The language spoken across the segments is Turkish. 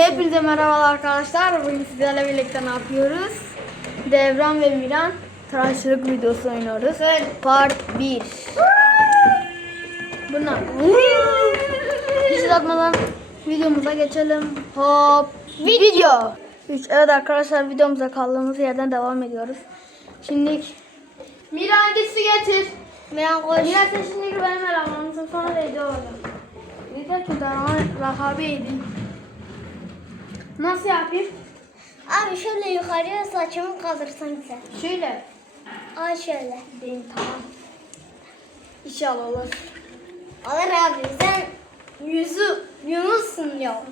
Hepinize merhabalar arkadaşlar. Bugün sizlerle birlikte ne yapıyoruz? Devran ve Miran tıraşlık videosu oynuyoruz. Part 1. Bunlar. Hiç uzatmadan videomuza geçelim. Hop. Video. 3. Evet arkadaşlar videomuza kaldığımız yerden devam ediyoruz. Şimdi Miran git su getir. Miran koş. Miran sen şimdi benim elemanımsın sonra video olacak. Yeter ki daha rahabeydi. Nasıl yapayım? Abi şöyle yukarıya saçımı kaldırsan güzel. Şöyle. Ay şöyle. Benim tamam. İnşallah olur. Alır abi sen yüzü Yunus'sun ya.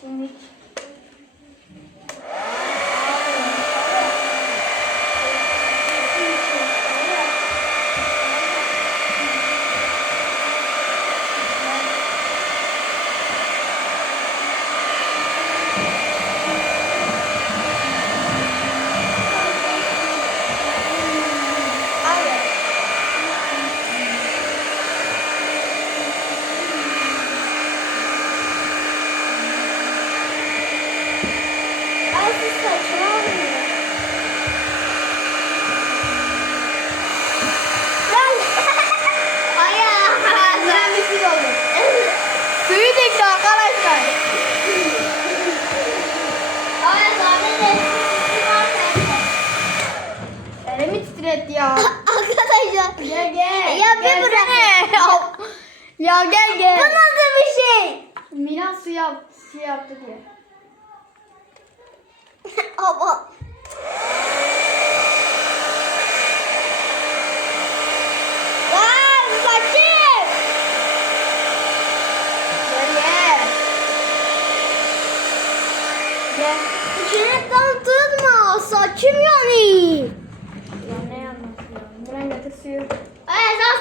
Şimdi Ay siz saçımı alın. Hayır. güzel bir şey olur. Suyu döktü arkadaşlar. Ay zaten Elimi titretti ya. Arkadaşlar. Gel gel. Ya bir bırak. ya gel Bu gel. nasıl bir şey? Miran su yap, su yaptı diye. Ama. Lan saçım. Gel gel. Gel. İçine tam tutma. Saçım yanıyor. Ya ne yanması ya? Miran getir suyu.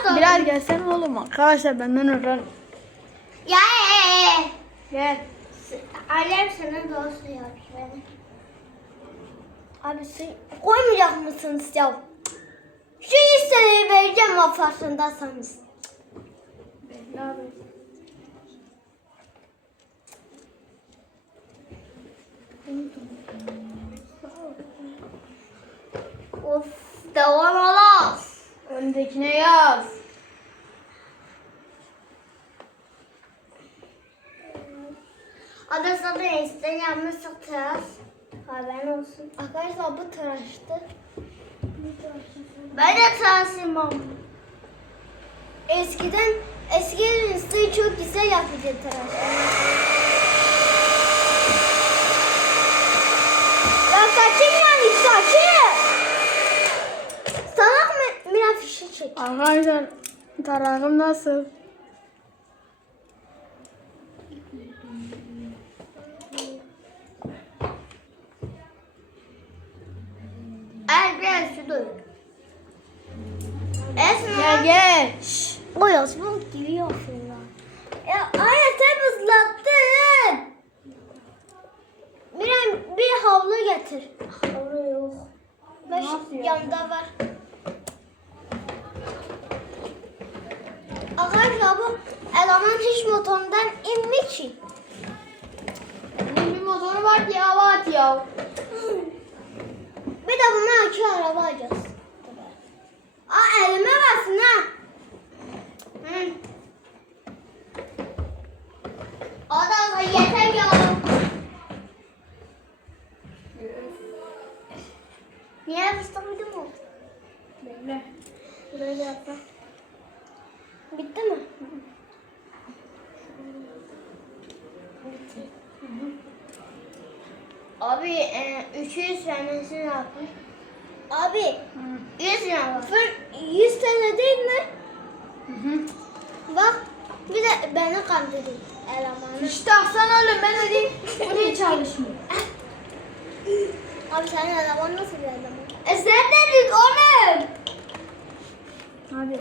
Da. Biraz gelsene oğlum arkadaşlar benden öğren. Ya. Gel. Annem sana dost beni. Abi su koymayacak mısınız ya? Şu isteği vereceğim o farkındaysanız. Bekle abi. Of devam olamaz. Öndekine yaz. Ada sana Instagram'ı satacağız. Haberin olsun. Arkadaşlar bu tıraştı. Ben de tıraşım. Eskiden eski Insta'yı çok güzel yapıyordu tıraş. Ya saçım yani saçım. Salak mı? Mira fişi çek. Arkadaşlar tarağım nasıl? El biraz su dök. Esma. Gel gel. Şşş. O yazmak gibi yapıyorlar. Ya anne sen ıslattın. Miran bir havlu getir. Havlu yok. Ya? yanında var. Arkadaşlar bu eleman hiç motorundan inmiyor ki. Bunun bir motoru var ki hava atıyor. Bir de buna iki araba alacağız. Aa elime basın ha. Hı. O da yeter ya. Niye fıstık mıydı mı? Bekle. Böyle yapma. Bitti mi? Abi e, 300 tanesini yapın. Abi 100 lira var. 100 tane değil mi? Hı hı. Bak bir de beni kandırdı elemanı. İşte Hasan oğlum ben dedim bu niye çalışmıyor? Abi senin eleman nasıl bir eleman? E sen dedin oğlum. Hadi.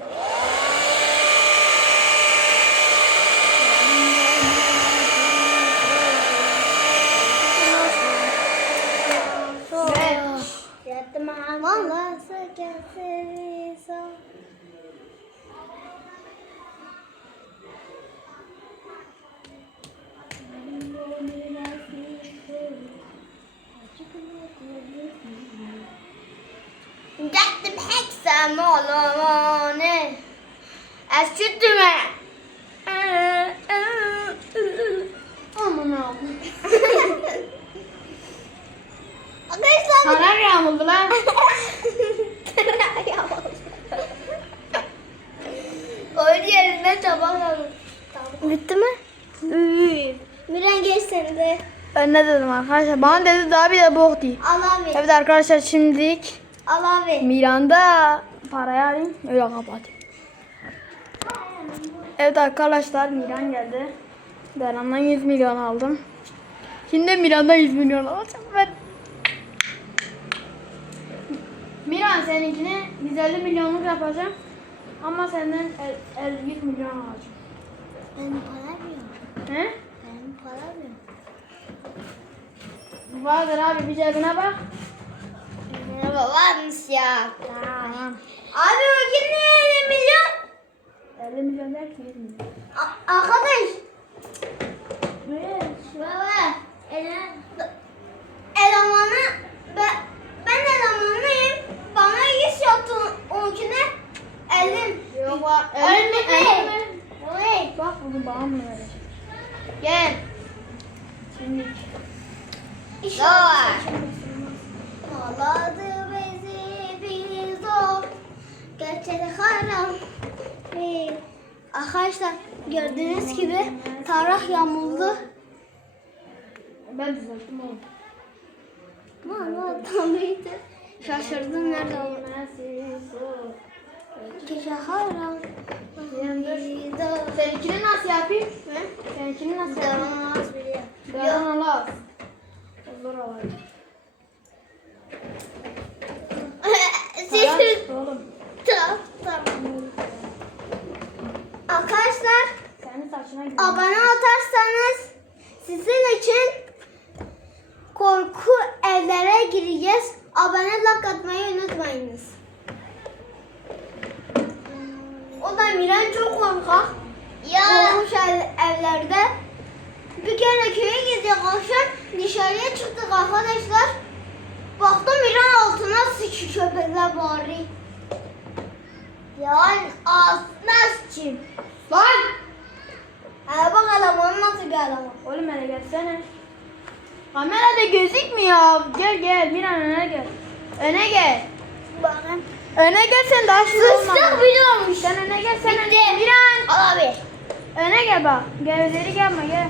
Deme olamane. Eşitme. Aman abi. Arkadaşlar. Karar yağmurdu lan. Oyun yerine tabak alın. Bitti mi? Miran geç sen de. Ben ne dedim arkadaşlar? Bana dedi daha bir de bok değil. Al abi. Evet arkadaşlar şimdilik Al abi. Miran'da parayı alayım. Öyle kapatayım. Evet arkadaşlar Miran geldi. Deran'dan 100 milyon aldım. Şimdi Miran'dan 100 milyon alacağım ben. Miran seninkini 150 milyonluk yapacağım. Ama senden el- el 100 milyon alacağım. Benim para yok. He? Benim para yok. Vardır abi bir cebine bak. Merhaba varmış ya. Tamam. Abi bugün niye 50 milyon? 50 milyon der ki 100 milyon. A- arkadaş. Baba. ele- Elemanı ben, ben elemanıyım. Bana 100 yaptı onunkine 50. Yok bak. Öyle mi? 50 mi? Öyle. Bak bunu bana mı verecek? Gel. Şimdi. Ağladı bizi Haram. Hey. Arkadaşlar gördüğünüz gibi tarih yağmurlu. ben düzelttim oğlum. Mama tamıydı. Şaşırdım nerede olduğunu. Gece haram. Seninkini nasıl yapayım? Ne? Seninkini nasıl yapayım? Yalan Allah. Zor olayım. Siz Oğlum. Tamam, tamam. Arkadaşlar Senin saçına gir. Abone atarsanız sizin için korku evlere gireceğiz. Abone like atmayı unutmayınız. O da Miran çok korkak. Ya. Ev- evlerde. Bir kere köye gittik akşam dışarıya çıktık arkadaşlar. Baktım Miran altına sıçıyor köpekler bari. Yani ağzına sıçayım. Lan! Ha bakalım onun nasıl bir adam. Oğlum hele gelsene. Kamerada gözükmüyor. Gel gel bir an öne gel. Öne gel. Bakın. Öne gel sen daha şimdi Sıçtık olma. biliyormuş. Sen öne gel sen öne. Bir an. Al abi. Öne gel bak. Gevezeli gelme gel.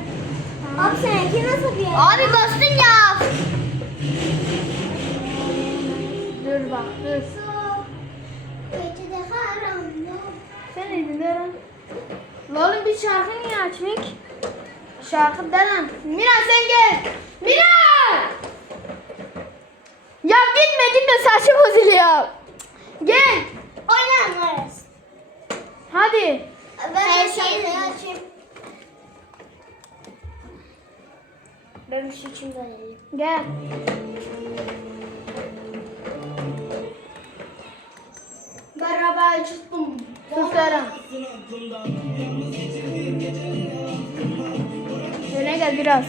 Abi seninki nasıl bir Abi bastın ya. Dur bak dur. Sen neydin Deren? Oğlum bir şarkı niye açmak? Şarkı Deren. Miran sen gel. Miran! Ya gitme gitme saçım bozuluyor. Gel. Oynanırız. Hadi. Ben her şeyi açayım. Ben bir şey için. Gel. Beraber çıktım. Sus Deren. Öne gel biraz.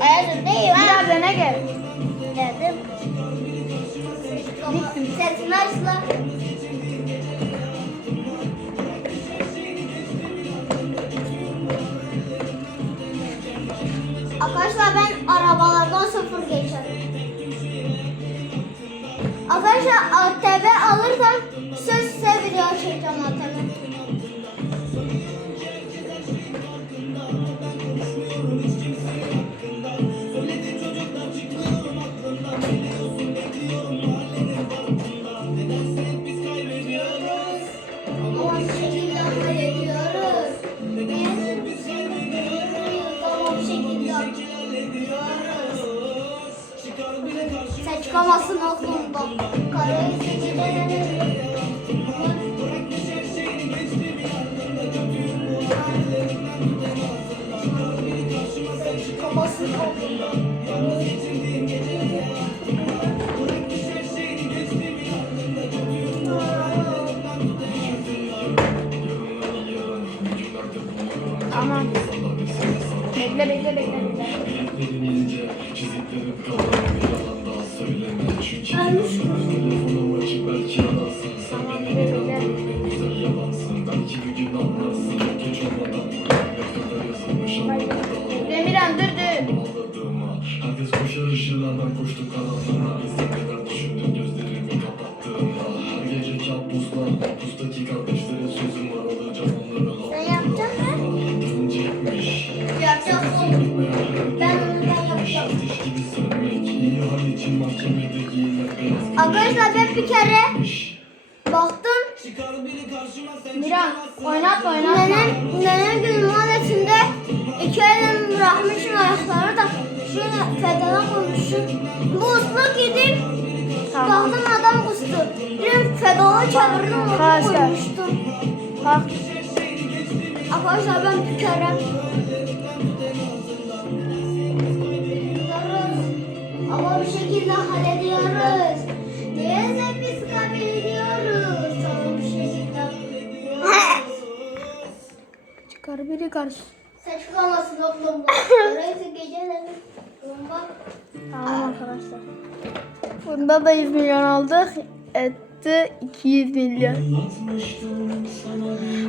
Ayazım değil ha. Biraz öne gel. Geldim. Sesini aç lan. Arkadaşlar ben arabalardan sıfır geçerim. Arkadaşlar bir kere baktım. Miran oynatma oynatma. Nenem, nenem gün mahallesinde iki elim bırakmışım ayakları da şöyle fedana koymuşum. Bu usluk yedim. Tamam. Baktım adam kustu. Bir fedana çevirdim onu koymuştum. Bak Arkadaşlar ben bir kere karşı. Sen çıkamazsın oğlum. Orası geceleri. Bomba. Tamam arkadaşlar. Bunda da 100 milyon aldık. Etti 200 milyon.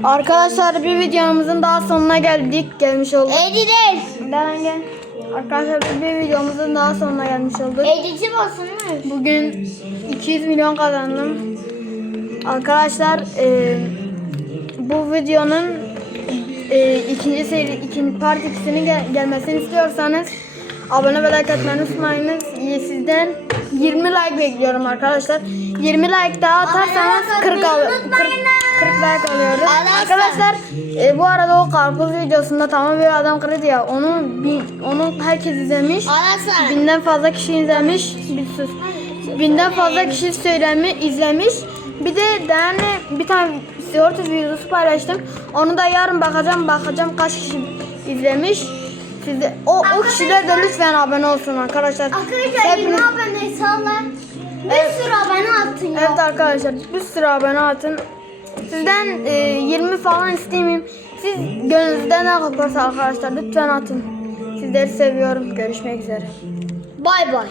Arkadaşlar bir videomuzun daha sonuna geldik. Gelmiş olduk. Edilir. Gel gel. Arkadaşlar bir videomuzun daha sonuna gelmiş olduk. Edici basılmış. Bugün 200 milyon kazandım. Arkadaşlar e, bu videonun e, ikinci seri, ikinci part ikisinin gel- gelmesini istiyorsanız abone ve like atmayı unutmayınız. E, Sizden 20 like bekliyorum arkadaşlar. 20 like daha atarsanız 40 al 40, 40 like alıyoruz. Arkadaşlar e, bu arada o karpuz videosunda tamam bir adam kırdı ya onu bin- onu herkes izlemiş. Binden fazla kişi izlemiş. Bir sus. Binden fazla kişi söylemi izlemiş. Bir de yani bir tane sigorta videosu paylaştım. Onu da yarın bakacağım bakacağım kaç kişi izlemiş. Size o o kişiler de lütfen abone olsun arkadaşlar. Arkadaşlar 20 Hepiniz- abone salla. Bir sürü abone attın ya. Evet arkadaşlar bir sürü abone atın. Sizden e, 20 falan istemeyeyim. Siz gönlünüzden ne koparsa arkadaşlar lütfen atın. Sizleri seviyorum. Görüşmek üzere. Bay bay.